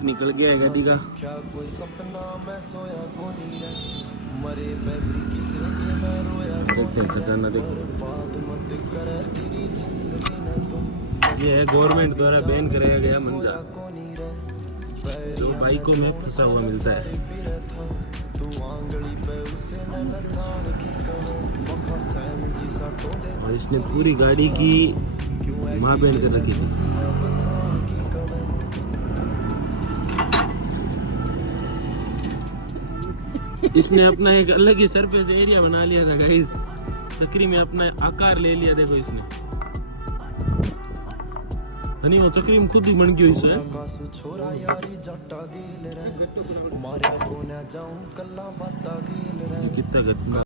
निकल गया है गाड़ी का। देखते हैं खजाना, देखो ये है गवर्नमेंट द्वारा बैन कराया गया मंजा, जो बाइकों में फंसा हुआ मिलता है। और इसने पूरी गाड़ी की माँ बैन कर रखी थी। इसने अपना एक अलग ही सरफेस एरिया बना लिया था गाइस, चक्री में अपना आकार ले लिया। देखो इसने नहीं, वो चक्री में खुद ही बन गई है। कितना घटना